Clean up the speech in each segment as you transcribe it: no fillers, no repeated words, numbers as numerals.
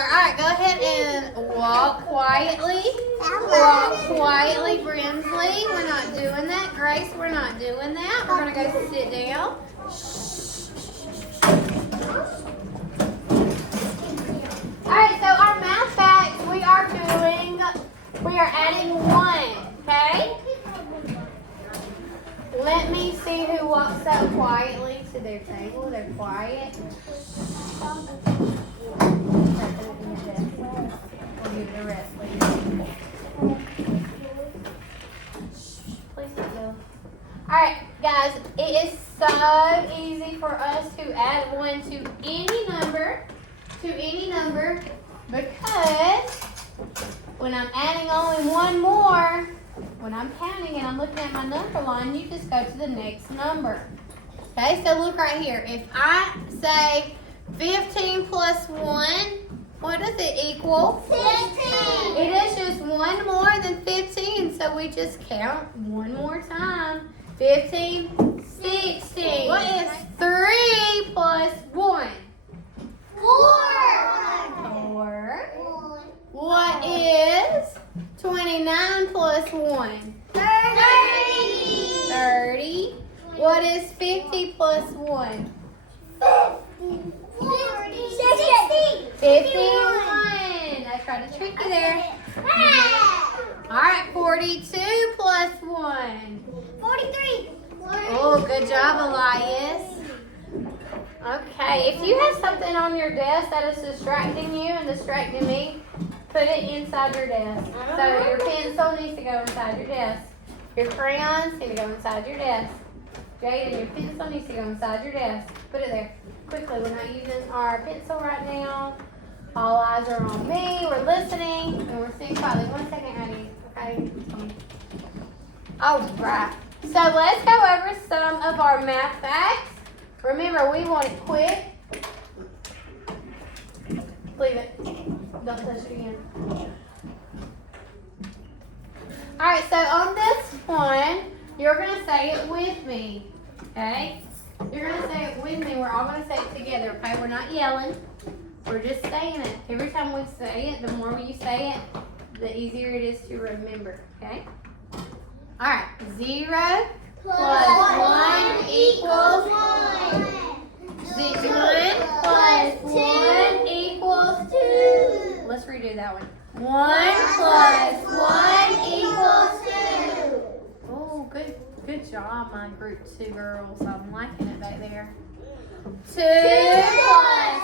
right, go ahead and walk quietly. Walk quietly, Brinsley. We're not doing that. Grace, we're not doing that. We're going to go sit down. Alright, so our math facts we are adding 1, okay? Let me see who walks up quietly to their table. They're quiet. We'll give it a rest, please. Please don't go. Alright, guys, it is so easy for us to add 1 to any number. Because when I'm adding only 1 more, when I'm counting and I'm looking at my number line, you just go to the next number. Okay, so look right here. If I say 15 plus 1, what does it equal? 15. It is just 1 more than 15, so we just count 1 more time. 15, 16. What is 3 plus 1? 4. What is 29 plus 1? 30. What is 50 plus 1? 51. I tried to trick you there. Alright, 42 plus 1. 43. Oh, good job, Elias. Okay, if you have something on your desk that is distracting you and distracting me, put it inside your desk. So your pencil needs to go inside your desk. Your crayons need to go inside your desk. Jaden, your pencil needs to go inside your desk. Put it there. Quickly, we're not using our pencil right now. All eyes are on me. We're listening. And we're sitting quietly. 1 second, Addie. Okay? All right. So let's go over some of our math facts. Remember, we want it quick. Leave it. Don't touch it again. Alright, so on this one, you're going to say it with me. Okay? You're going to say it with me. We're all going to say it together. Okay? We're not yelling. We're just saying it. Every time we say it, the more you say it, the easier it is to remember. Okay? Alright. 0 plus 1 equals 1. 1 plus 1 equals 2. Let's redo that one. 1 plus 1 equals 2. Oh, good job, my group 2 girls. I'm liking it back there. 2 plus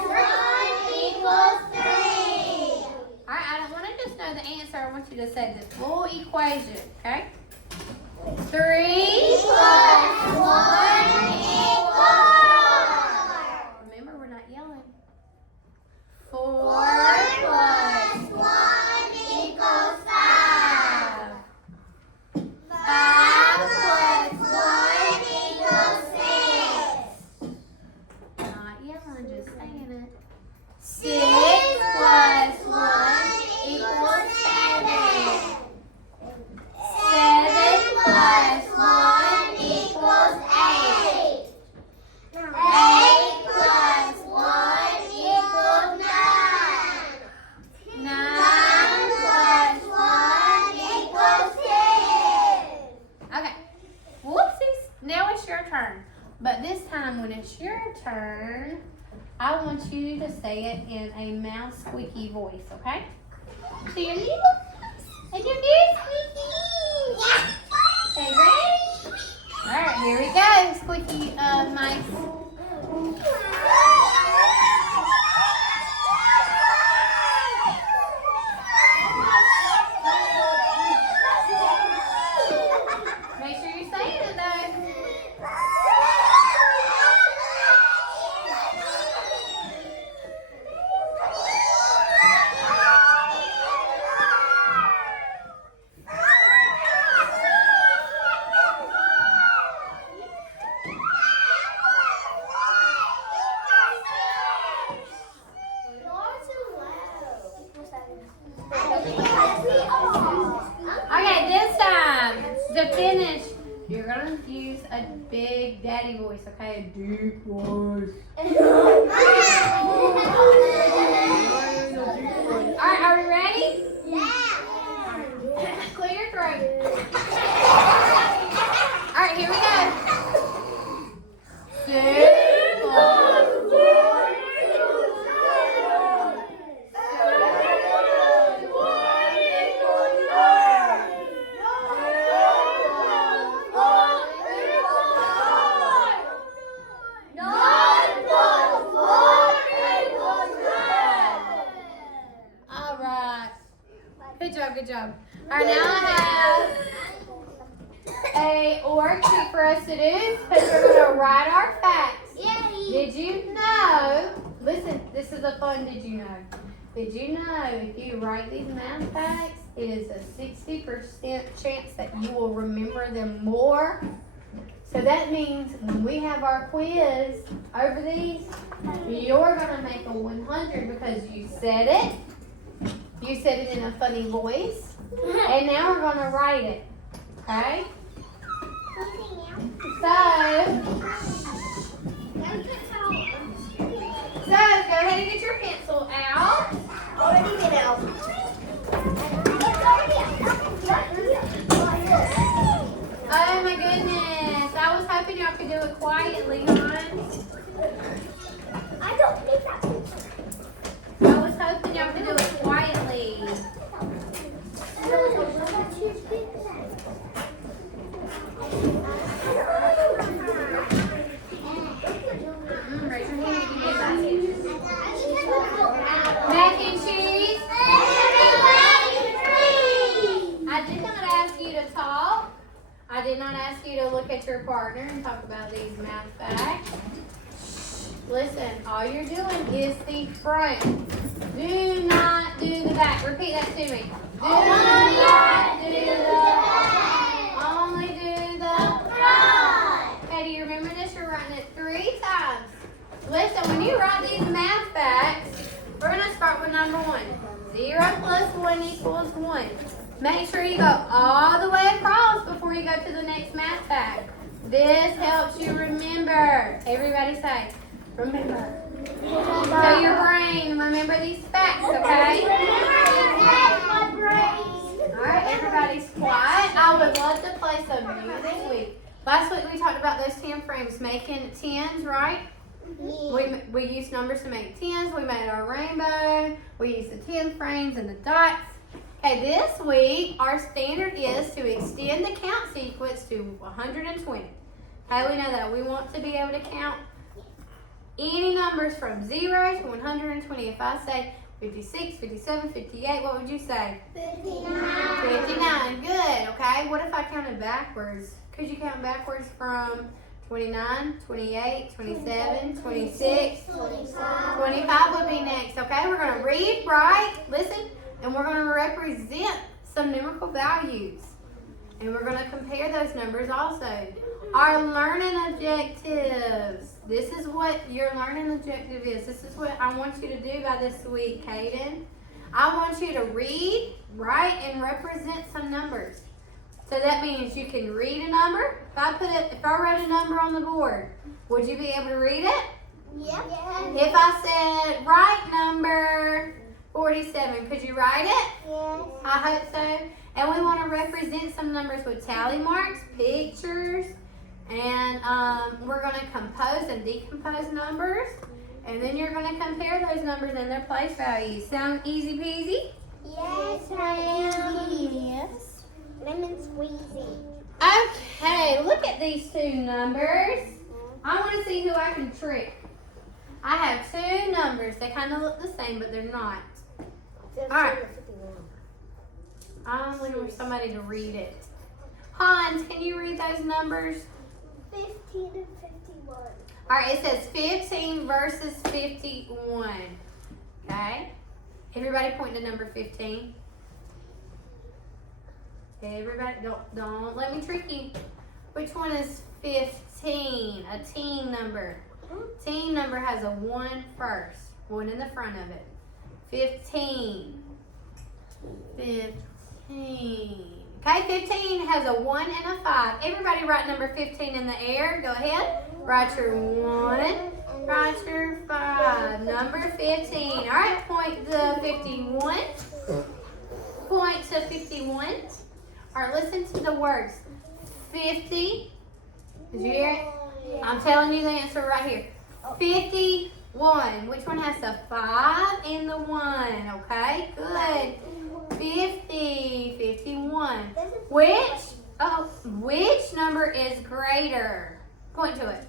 1 equals 3. All right, I don't want to just know the answer. I want you to say the full equation, okay? 3 plus 1 equals 4. Remember, we're not yelling. 4 plus 1 equals 5. 5 plus 1 equals 6. Not yelling, just saying it. 6 plus 1 equals 7. 7 plus 1 equals 8. 8 plus 1 equals 9. 9 plus 1 equals 10. Okay. Whoopsies. Now it's your turn. But this time when it's your turn, I want you to say it in a mouse squeaky voice, okay? So your little mouse and your very squeaky. Yeah. Okay, ready? All right, here we go. Squeaky mice. Make sure you're saying it though. Okay, this time, to finish, you're going to use a big daddy voice, okay? A deep voice. Good job, good job. All right, now I have a worksheet for us to do because we're going to write our facts. Yay! Did you know? Listen, this is a fun did you know. Did you know if you write these math facts, it is a 60% chance that you will remember them more? So that means when we have our quiz over these, you're going to make a 100 because you said it. You said it in a funny voice. And now we're going to write it. Okay? So go ahead and get your pencil out. Already get out. Oh my goodness. I was hoping y'all could do it quietly, hon. I don't need that pencil. I was hoping y'all could do it quietly. Raise your hand if you get that. Mac and cheese. I did not ask you to talk. I did not ask you to look at your partner and talk about these math facts. Listen, all you're doing is the front. Do not do the back. Repeat that to me. Do not do the back. Only do the front. Okay, do you remember this? You're writing it 3 times. Listen, when you write these math facts, we're going to start with number 1. 0 plus 1 equals 1. Make sure you go all the way across before you go to the next math fact. This helps you remember. Everybody say, remember. Tell your brain, remember these facts, okay? Alright, everybody's quiet. I would love to play some music. Last week we talked about those 10 frames, making 10s, right? We used numbers to make 10s. We made our rainbow. We used the 10 frames and the dots. Okay, this week our standard is to extend the count sequence to 120. Okay, we know that. We want to be able to count any numbers from 0 to 120. If I say 56, 57, 58, what would you say? 59. 59, good, okay. What if I counted backwards? Could you count backwards from 29, 28, 27, 26, 25 would be next, okay? We're going to read, write, listen, and we're going to represent some numerical values. And we're going to compare those numbers also. Our learning objectives. This is what your learning objective is. This is what I want you to do by this week, Caden. I want you to read, write, and represent some numbers. So that means you can read a number. If I wrote a number on the board, would you be able to read it? Yep. If I said write number 47, could you write it? Yes. I hope so. And we want to represent some numbers with tally marks, pictures, and we're going to compose and decompose numbers. And then you're going to compare those numbers and their place values. Sound easy peasy? Yes, ma'am. Yes. Lemon squeezy. Okay, look at these 2 numbers. I want to see who I can trick. I have 2 numbers. They kind of look the same, but they're not. All right. I'm looking for somebody to read it. Hans, can you read those numbers? 15 and 51. All right, it says 15 versus 51. Okay. Everybody point to number 15. Everybody, don't let me trick you. Which one is 15? A teen number. Teen number has a 1 first. 1 in the front of it. 15. 15. Okay, 15 has a 1 and a 5. Everybody write number 15 in the air. Go ahead. Write your 1. Write your 5. Number 15. All right, point to 51. Point to 51. All right, listen to the words. 50. Did you hear it? I'm telling you the answer right here. 51. Which one has the 5 and the 1? Okay, good. 50, 51. Which number is greater? Point to it.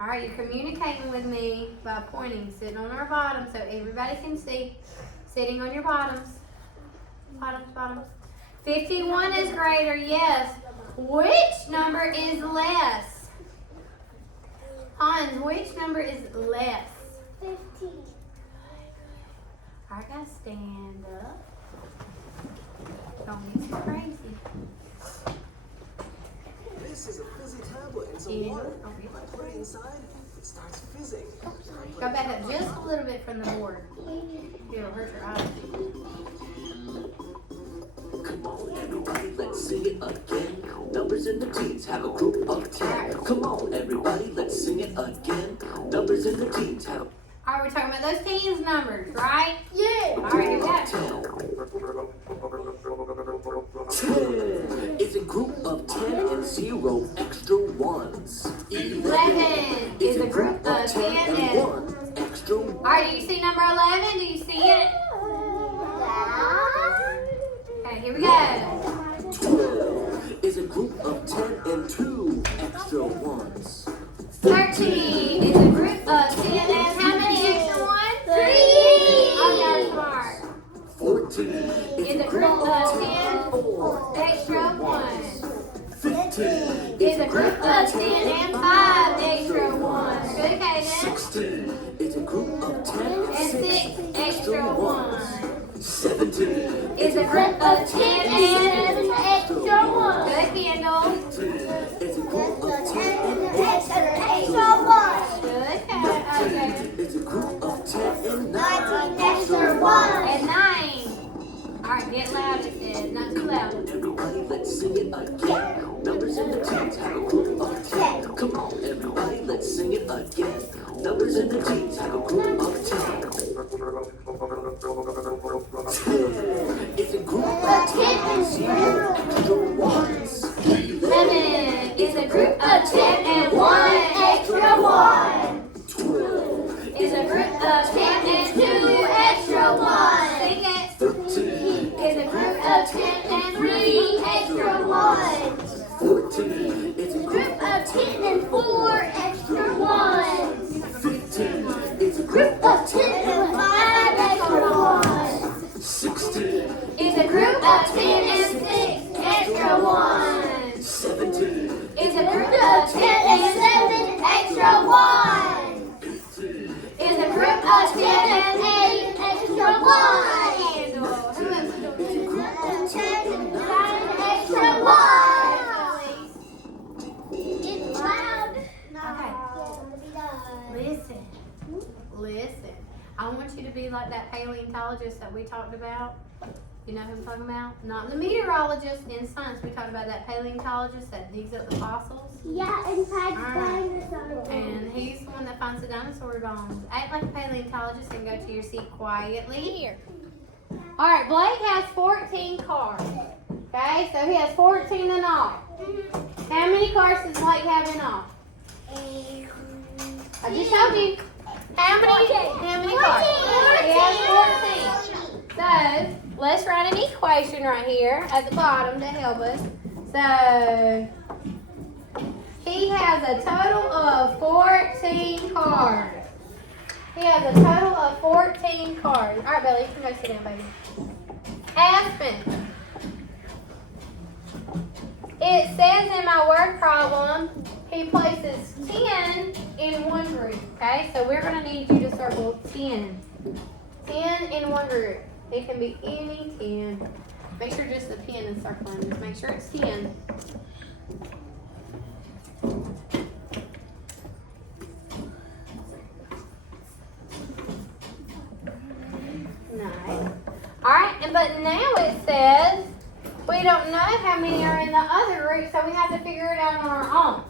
All right, you're communicating with me by pointing. Sitting on our bottom so everybody can see. Sitting on your bottoms. Bottom. 51 is greater, yes. Which number is less? Hans, which number is less? 15. I gotta stand up. Don't get so crazy. This is a fizzy tablet in some Yeah. water. If I put it inside, it starts fizzing. Go back up just a little bit from the board. It'll hurt your eyes. Come on, everybody, let's sing it again. Numbers in the teens have a group of 10. Come on, everybody, let's sing it again. Numbers in the teens have All right, we're talking about those teens numbers, right? Yeah. All right, here we go. 10 is a group of 10 and 0 extra ones. 11 is a group of 10 and 1 extra All right, do you see number 11? Do you see it? Okay, here we go. 12 is a group of 10 and 2 extra ones. 13 is a group of 10 and how many extra ones? 3. Oh, you're smart. 14 Is a group of 10 extra ones. 15 Is a group of 10 and 5 extra ones. Good, Kaden. 16 is a group of 10 And 6 extra ones. 17 Is a group of 10 and Extra one. Good, Kendall. is a group of 10 and Extra one. Good, okay. is a group of 10 and 19 9 extra one. And 9. All right, get loud, it says. Not too loud. Everybody, let's sing it again. Numbers in the teens have a group of 10. Come on, everybody, let's sing it again. Numbers in the teens have a group of 10. 10 is a group of 10 and 0 extra ones. 11 is a group of 10 and 1 extra one. 12 Is a group of 10 and 2 extra ones. Sing it. 13 Is a group of 10 and 3 extra ones. 14 is a Group group of 10 and 4 extra ones. 15 is a Group of 10 and 5 extra ones. 16 Is a group of 10 and 6 extra ones. 17 Is a group Group of of 10 10 and and 7 extra ones. 18 Is a group of 10 and 8 Extra ones. Candle. Who else is doing Group that? of 10 and 9 extra ones. It's loud. Listen. Listen. I want you to be like that paleontologist that we talked about. You know who I'm talking about? Not the meteorologist in science. We talked about that paleontologist that digs up the fossils. Yeah, and Alright. dinosaurs. And he's the one that finds the dinosaur bones. Act like a paleontologist and go to your seat quietly. Here. All right, Blake has 14 cars. Okay, so he has 14 in all. How many cars does Blake have in all? I just told you. How many cars? He has 14. So, let's write an equation right here at the bottom to help us. So, he has a total of 14 cars. He has a total of 14 cars. All right, Belly, you can go sit down, baby. Aspen. It says in my word problem, he places 10 in one group. Okay, so we're going to need you to circle 10. 10 in one group. It can be any 10. Make sure just the pen is circling. Just make sure it's 10. Nice. Alright, but now it says we don't know how many are in the other group, so we have to figure it out on our own.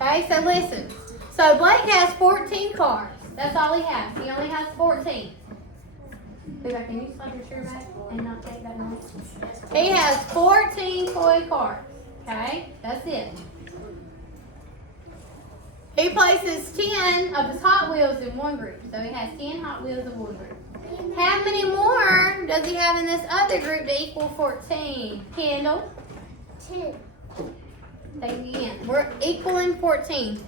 Okay, so listen. So Blake has 14 cars. That's all he has. He only has 14. Luca, can you slap your shirt back and not take that noise? He has 14 toy cars. Okay, that's it. He places 10 of his Hot Wheels in one group. So he has 10 Hot Wheels in one group. How many more does he have in this other group to equal 14? Kendall? 10. Think again. We're equaling 14.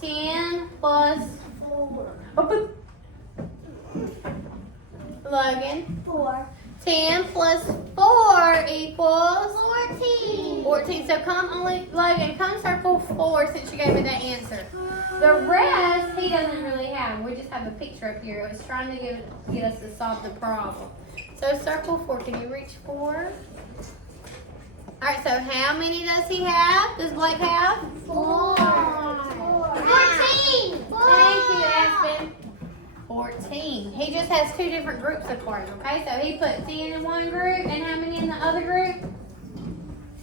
10 plus 4. Logan. 4. 10 plus 4 equals 14. 14. So come, Logan, come circle 4 since you gave me that answer. The rest, he doesn't really have. We just have a picture up here. It was trying to get us to solve the problem. So circle 4. Can you reach 4? All right, so how many does he have? Does Blake have? 4. 14. Thank you, Aspen. 14. He just has 2 different groups of cards, okay? So he put 10 in one group, and how many in the other group?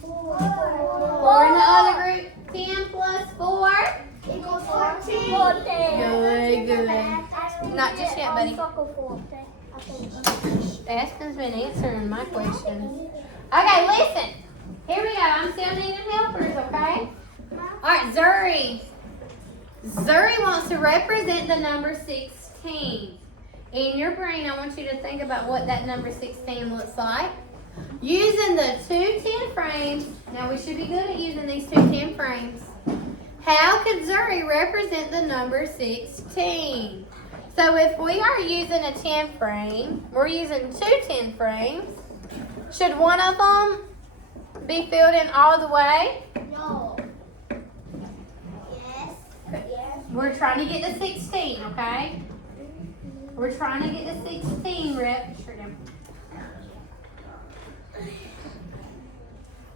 4 in the other group. 10 plus 4? Equals 14. Good. Not just yet, buddy. Aspen's been answering my questions. Okay, listen. Here we go. I'm still needing helpers, okay? All right, Zuri. Zuri wants to represent the number 16. In your brain, I want you to think about what that number 16 looks like. Using the 2 10 frames, now we should be good at using these 2 10 frames. How could Zuri represent the number 16? So if we are using a 10 frame, we're using 2 10 frames. Should one of them be filled in all the way? No. Yes. Yes. We're trying to get to 16, okay? We're trying to get to 16, Rip.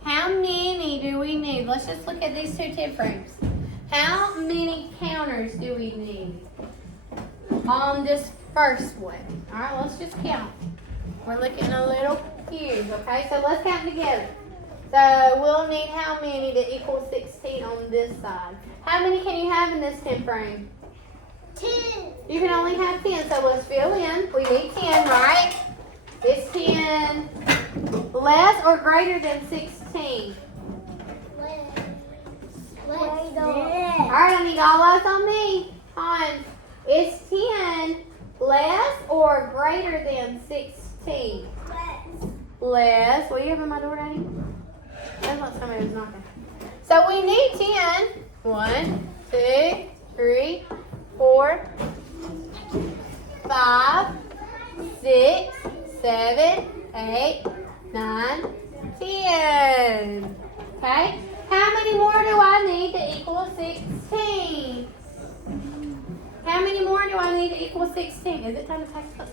How many do we need? Let's just look at these 2 10 frames. How many counters do we need on this first one? All right, let's just count. We're looking at a little cube, okay? So let's count together. So we'll need how many to equal 16 on this side? How many can you have in this 10 frame? 10. You can only have 10, so let's fill in. We need 10, right? Is 10 less or greater than 16? All right, I need all eyes on me. On. Is 10 less or greater than 16? Less. Will you open my door, Daddy? That's what somebody was knocking. So we need 10. 1, 2, 3, 4, 5, 6, 7, 8, 9, 10. Okay? How many more do I need to equal 16? How many more do I need to equal 16? Is it time to pack up?